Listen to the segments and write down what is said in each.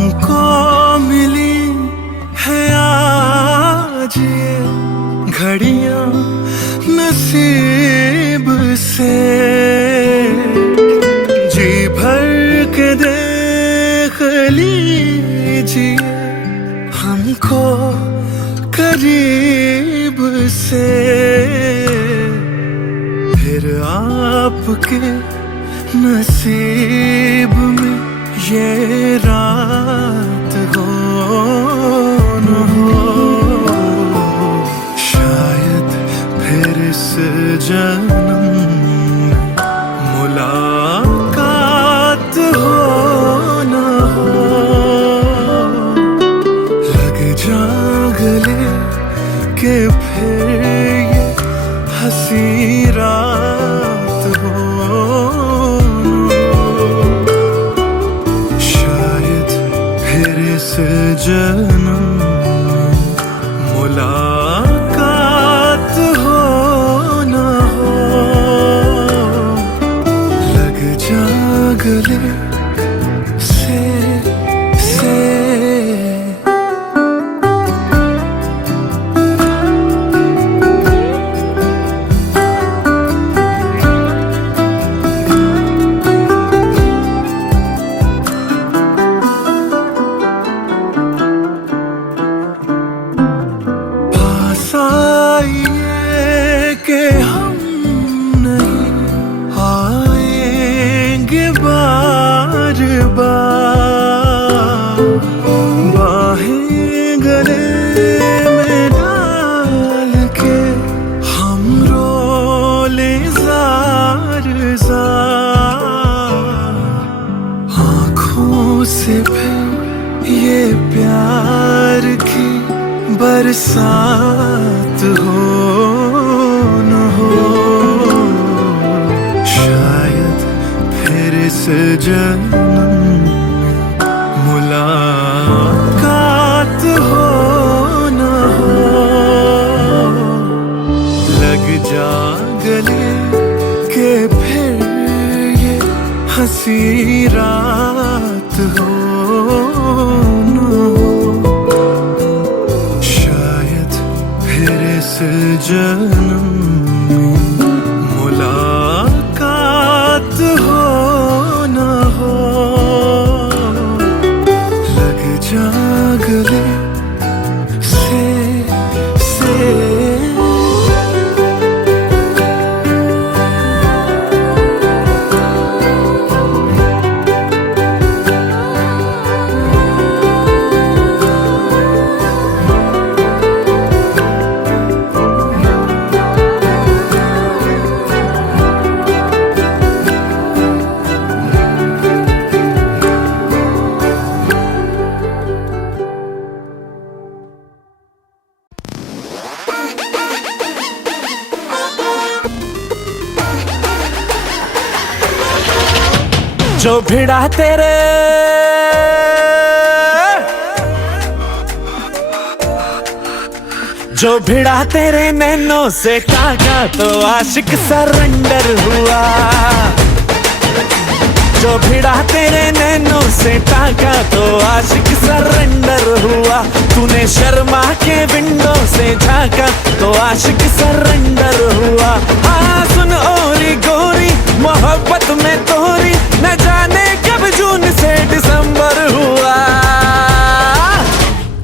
हमको मिली है आज ये घड़ियां नसीब से, जी भर के देख लीजिए हमको करीब से, फिर आपके नसीब में ये रात हो न हो, शायद फिर इस जन्म में मुलाकात हो न हो। लग जा गले के फिर ये हंसी रात हो, इस जन्म में मुलाकात हो न हो। लग जा गले से बाहें गले में डाल के हम रोले ज़ार ज़ार, आँखों से फिर ये प्यार की बरसात हो न हो, शायद फिर इस जन्म मुलाकात हो न हो। लग जा गले के फिर ये हंसी रात हो न हो, शायद फिर इस जन्म में मुलाकात हो न हो। जागले से जो भिड़ा तेरे जो भिड़ा तेरे नैनों से ताका तो आशिक सरेंडर हुआ, जो भिड़ा तेरे नैनों से ताका तो आशिक सरेंडर हुआ। तूने शर्मा के विंडो से झांका तो आशिक सरेंडर हुआ। हाँ सुन ओरी गोरी मोहब्बत में तोरी न जाने कब जून से दिसंबर हुआ।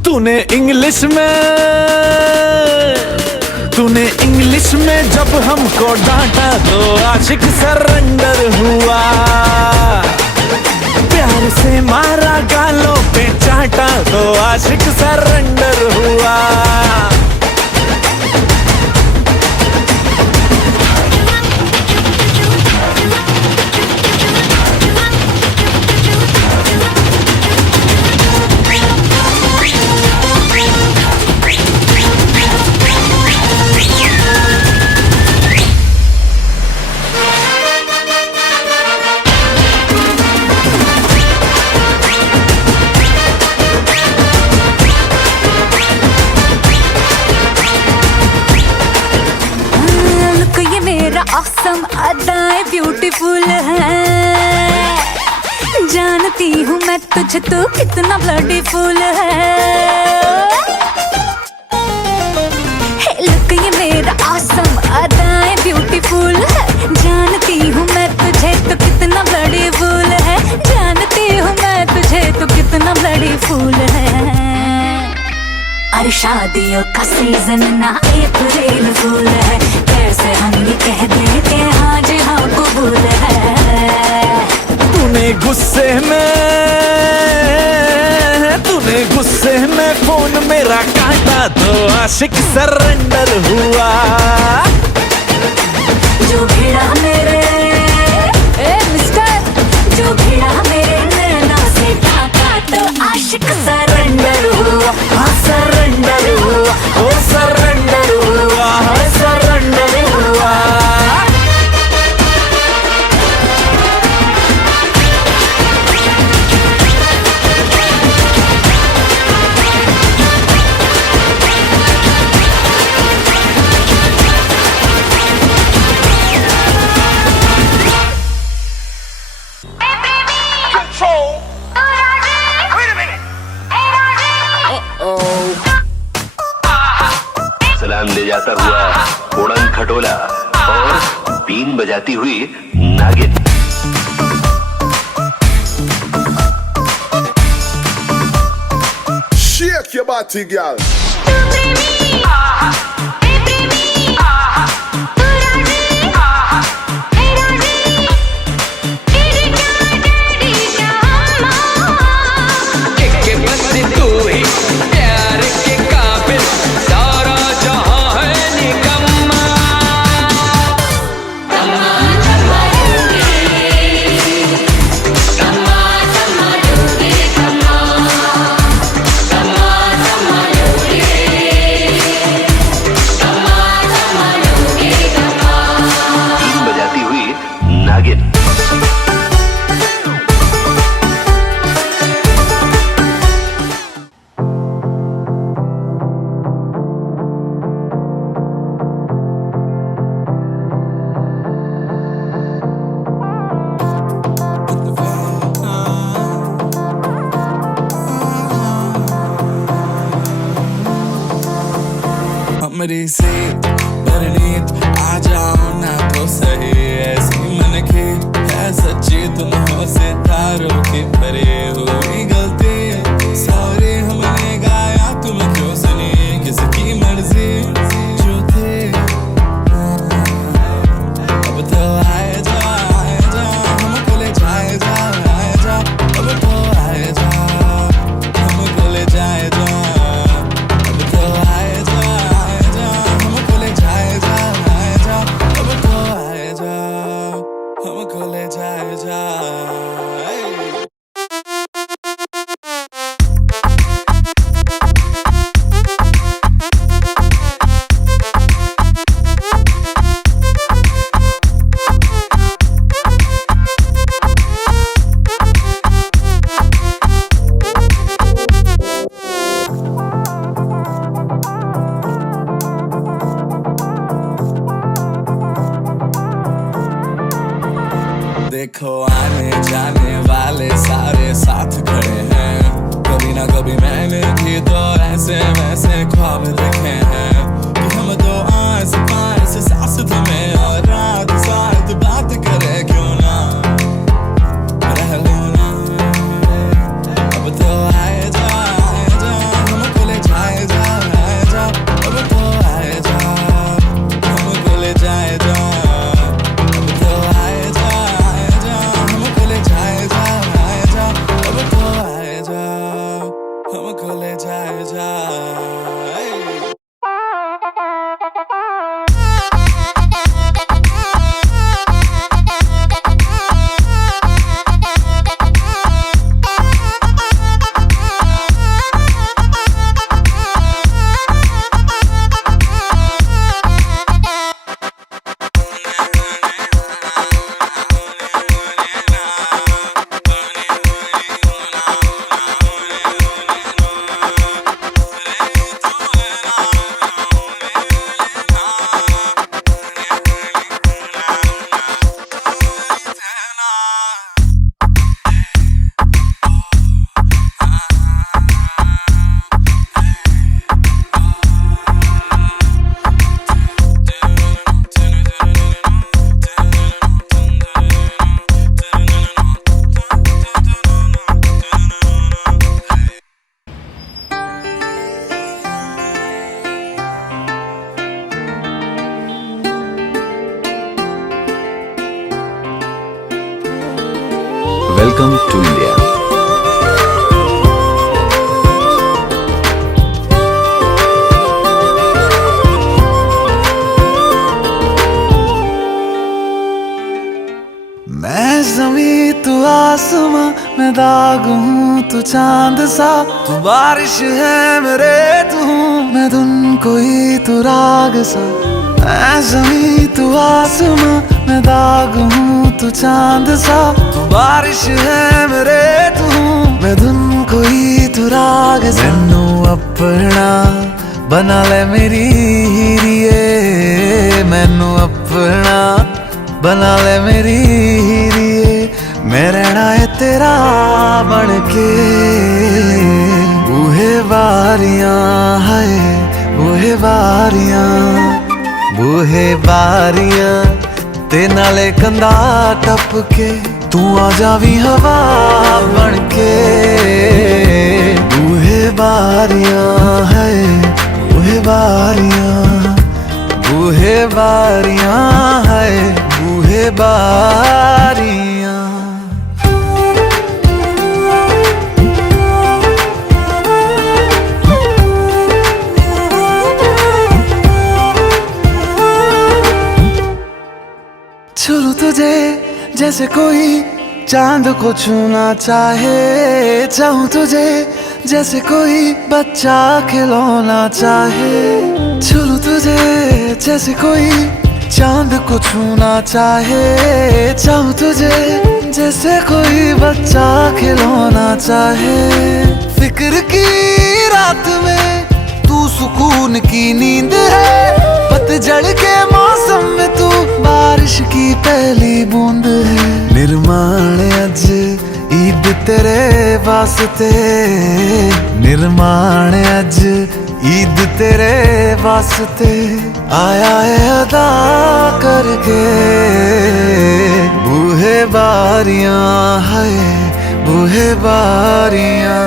तूने इंग्लिश में जब हमको डांटा तो आशिक सरेंडर हुआ। प्यार से मारा गालों पे चाटा तो आशिक सरेंडर हुआ। ऑसम अदाएं ब्यूटीफुल है, जानती हूँ मैं मैं तुझे, तू कितना ब्लडी फूल है। लुक ये मेरा ऑसम, अदाएं ब्यूटीफुल है। जानती हूँ मैं तुझे, तो कितना ब्लडी फूल है। जानती हूँ मैं तुझे, तो कितना ब्लडी फूल है। अरे शादियों का सीजन ना अप्रैल फूल है। कैसे हम ये कह दें कि हाँ जी हाँ कबूल है। तूने गुस्से में फोन मेरा काटा तो आशिक सरेंडर हुआ। जो भिड़ा मेरे मिस्टर, जो भिड़ा मेरे नैना से ताका तो आशिक सरेंडर हुआ। हाँ सरेंडर हुआ, ओ सरेंडर हुआ, हाँ सरेंडर हुआ। सलाम ले जाता हुआ उड़न खटोला और बीन बजाती हुई नागिन। Shake your body, girl. हमरी से परनीत आ जाओ ना तो सही। ऐसी मन की है सच्ची, तुम हो सितारों की परे। हुई गलती सॉरी हमने गाया, तुम क्यों सुनी किसकी मर्जी जो थे। अब तो आए जा हमको ले जाए जा, आए जा अब तो आए जा हमको ले जाए जा। अब तो आए जा हमको ले जाए जा, आए जा अब तो आए जा हमको ले जाए जा। देखो आने जाने वाले सारे साथ खड़े हैं। कभी ना कभी मैंने भी तो ऐसे वैसे ख्वाब देखे हैं कि हम दो आस पास सास तुम्हें और रात साथ बात करे क्यों ना रह लो ना। अब तो आए जा हमको ले जाए जा, आए जा अब तो आए जा हमको ले जाए जा। अब तो आए जा हमको ले जाए जा, आए जा अब तो आए जा हमको ले जाए जा। चांद सा, तू बारिश है मेरे तू हूँ मैं धुन कोई तू राग सा, ऐ ज़मीं तू आसमां मैं दाग हूँ तू चांद सा, तू बारिश है मेरे तू हूँ मैं धुन कोई तू राग सा। मैनू अपना बना ले मेरी हीरिए, मैनू अपना बना ले मेरी हीरिए, मैं रहना है तेरा बन के। बूहे बारियां है बूहे बारियां, बूहे बारियां ते नाले कंधा टप के, तू आ जावी हवा बन के। बूहे बारियां है बूहे बारियां, बूहे बारियां है बूहे बारियां। छू तुझे जैसे कोई चांद को छूना चाहे, चाहूं तुझे जैसे कोई बच्चा खिलौना चाहे, छू तुझे जैसे कोई चांद को छूना चाहे, चाहूं तुझे जैसे कोई बच्चा खिलौना चाहे। फिक्र की रात में तू सुकून की नींद है, पतझड़ के मौसम में तू बारिश की पहली बूंद है। निर्माण अज ईद तेरे वास्ते, निर्माण अज ईद तेरे वास्ते, आया है अदा करके। बूहे बारियां है बूहे बारियां,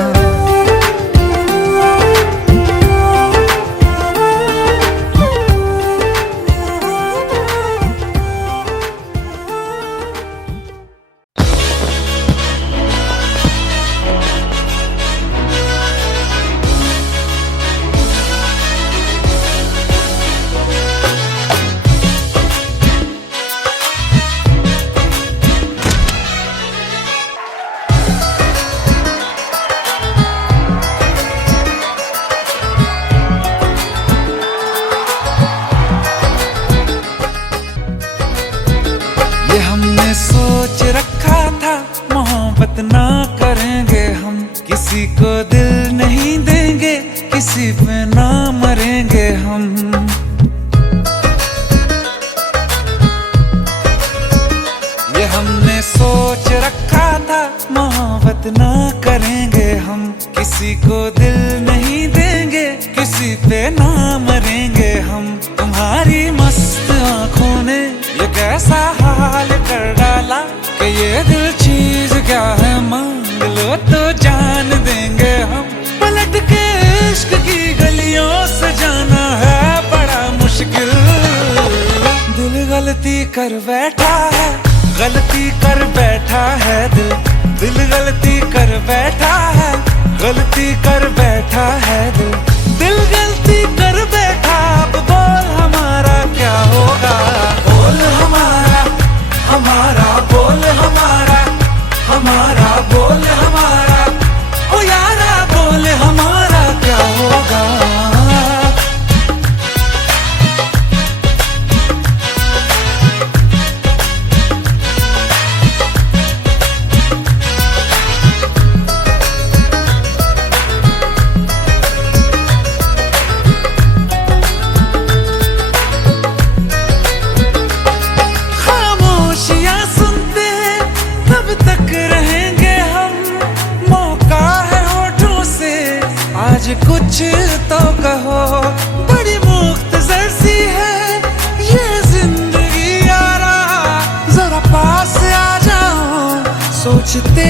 हमने सोच रखा था मोहब्बत ना करेंगे हम, किसी को दिल नहीं देंगे किसी पे ना मरेंगे हम। ये हमने सोच रखा था मोहब्बत ना करेंगे हम, किसी को दिल नहीं देंगे किसी पे ना मरेंगे हम। तुम्हारी मस्त आंखों ने ये कैसा हाल कर डाला कि ये दिल चीज क्या है मांग लो तो जान देंगे हम। पलट के इश्क की गलियों से जाना है बड़ा मुश्किल, दिल गलती कर बैठा है गलती कर बैठा है दिल, दिल गलती कर बैठा है गलती कर बैठा है दिल, दिल गलती कर बैठा। अब बोल हमारा क्या होगा, बोल हमारा हमारा बोल हमारा हमारा बोल हमारा, ओ यारा बोल हमारा क्या होगा। कुछ तो कहो, बड़ी मुख्तसर सी है ये जिंदगी यारा, जरा पास आ जाओ सोचते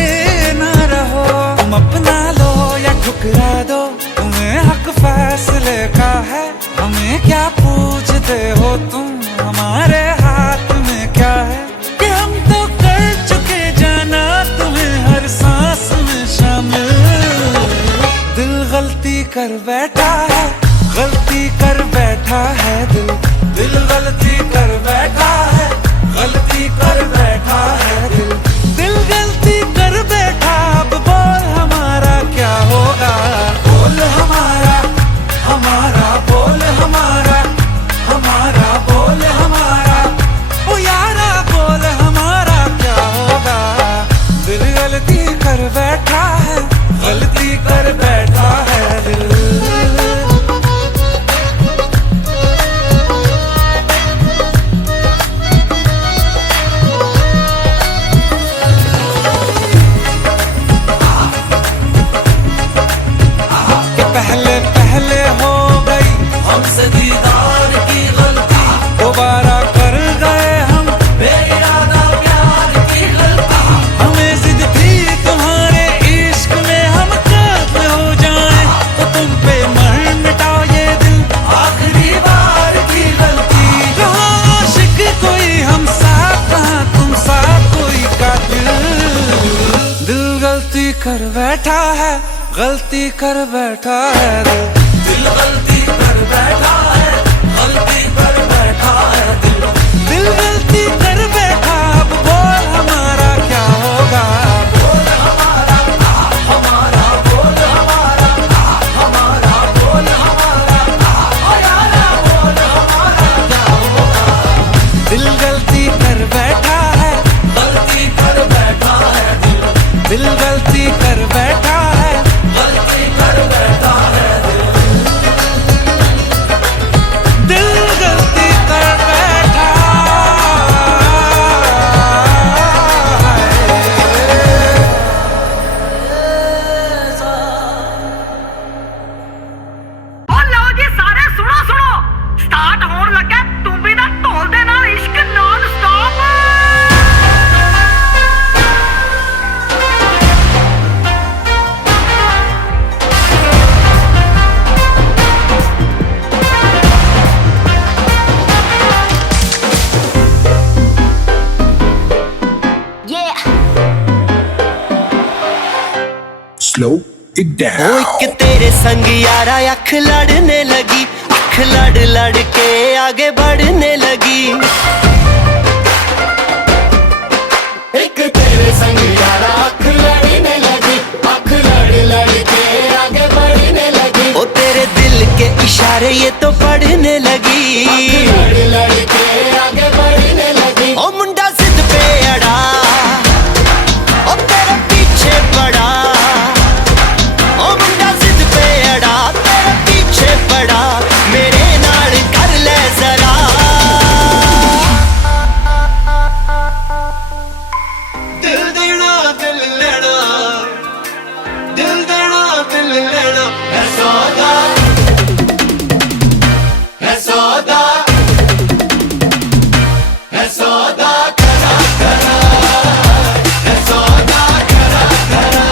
ना रहो। तुम अपना लो या ठुकरा दो तुम्हें हक फैसले का है, हमें क्या पूछते हो तुम हमारे हाथ में क्या है। कि हम तो कर चुके जाना तुम्हें हर सांस में शामिल, दिल गलती कर बैठा है गलती कर बैठा है दिल, दिल गलती कर बैठा है गलती कर बैठा है दिल, दिल गलती कर बैठा। अब बोल हमारा क्या होगा। बोल हमारा हमारा बोल हमारा हमारा बोल हमारा ओ यारा बोल हमारा क्या होगा। दिल गलती कर बैठा है, गलती कर बैठा है दिल। पहले पहले हो गई हमसे दीदार की गलती, दोबारा कर गए हम बेइरादा प्यार की गलती। हमें जिद थी तुम्हारे इश्क में हम काबिल हो जाएं, तो तुम पे मर मिटाओ ये दिल आखिरी बार की गलती। कहाँ आशिक कोई हम साथ, कहाँ तुम साथ कोई कातिल। दिल गलती कर बैठा है, गलती कर बैठा है दिल। दिल गलती कर बैठा है, गलती कर बैठा है दिल। दिल गलती कर बैठा, अब बोल हमारा क्या होगा। बोल हमारा हमारा बोल हमारा हमारा बोल हमारा ओ यारा बोल हमारा क्या होगा। दिल गलती कर बैठा है, गलती कर बैठा है दिल। दिल गलती कर बैठा है, गलती कर बैठा है दिल। दिल गलती कर बैठा ओ लो जी सारे सुनो सुनो, स्टार्ट होने लगा तुम भी ना ढोल दे नाल इश्क non stop. Slow it down. ओ एक तेरे संग यारा अख लड़ने लगी, अख लड़ लड़ के आगे बढ़ने लगी। एक तेरे संग यारा अख लड़ने लगी, अख लड़ लड़ के आगे बढ़ने लगी। ओ तेरे दिल के इशारे ये तो पढ़ने लगी, अख लड़ लड़ के आगे बढ़ने लगी। ओ मुंडा जिद पे अड़ा, ओ तेरे पीछे पड़ा। ओ मुंडा जिद पे अड़ा, तेरे पीछे पड़ा। मेरे नाल कर ले जरा। दिल देना दिल लेना, दिल देना दिल लेना है सौदा, है सौदा, है सौदा करा करा, है सौदा करा करा,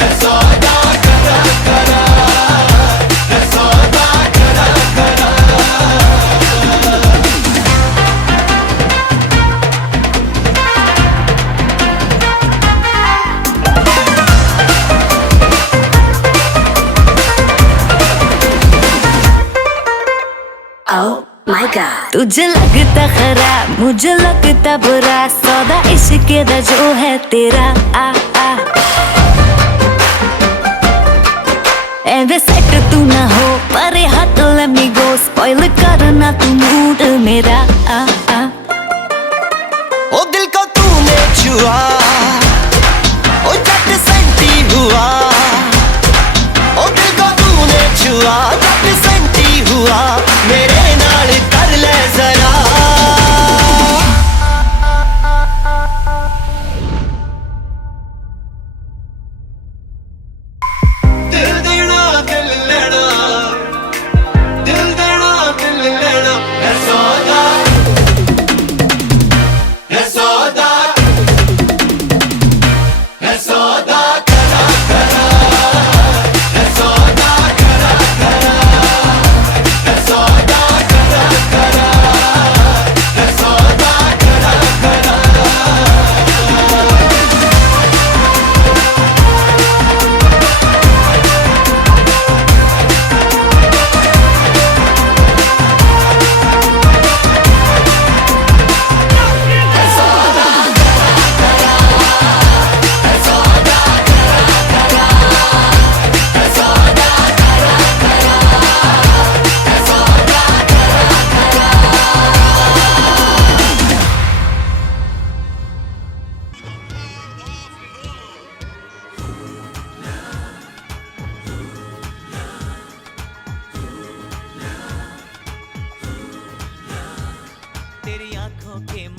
है सौदा करा करा, है सौदा करा करा। Oh my God, तुझे लगता खराब, मुझे लगता बुरा, सौदा इश्क दा जो है तेरा आ आ। एवे सेट तू ना हो परे हट, let me go, स्पॉइल करना तू मूड मेरा आ आ। ओ दिल को तूने छुआ, ओ जट सेंटी हुआ। ओ दिल को तूने छुआ, जट सेंटी हुआ। मेरे नाल कर ले जरा। दिल देना दिल लेना, दिल देना दिल लेना है सौदा, है सौदा,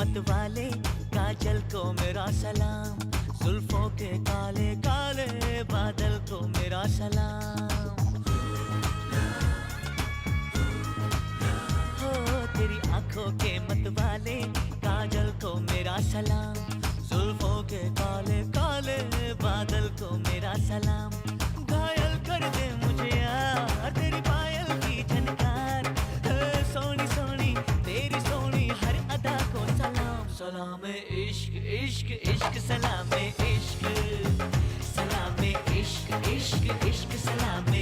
मत वाले काजल को मेरा सलाम, जुल्फों के काले काले बादल को मेरा सलाम। हो तेरी आंखों के मत वाले काजल को मेरा सलाम, जुल्फों के काले काले बादल को मेरा सलाम। घायल कर दे मुझे यार तेरी पायल की झनकार, सोनी सोनी तेरी सोनी हर अदा को सलाम। सलाम इश्क इश्क इश्क सलाम इश्क, सलाम इश्क इश्क इश्क सलाम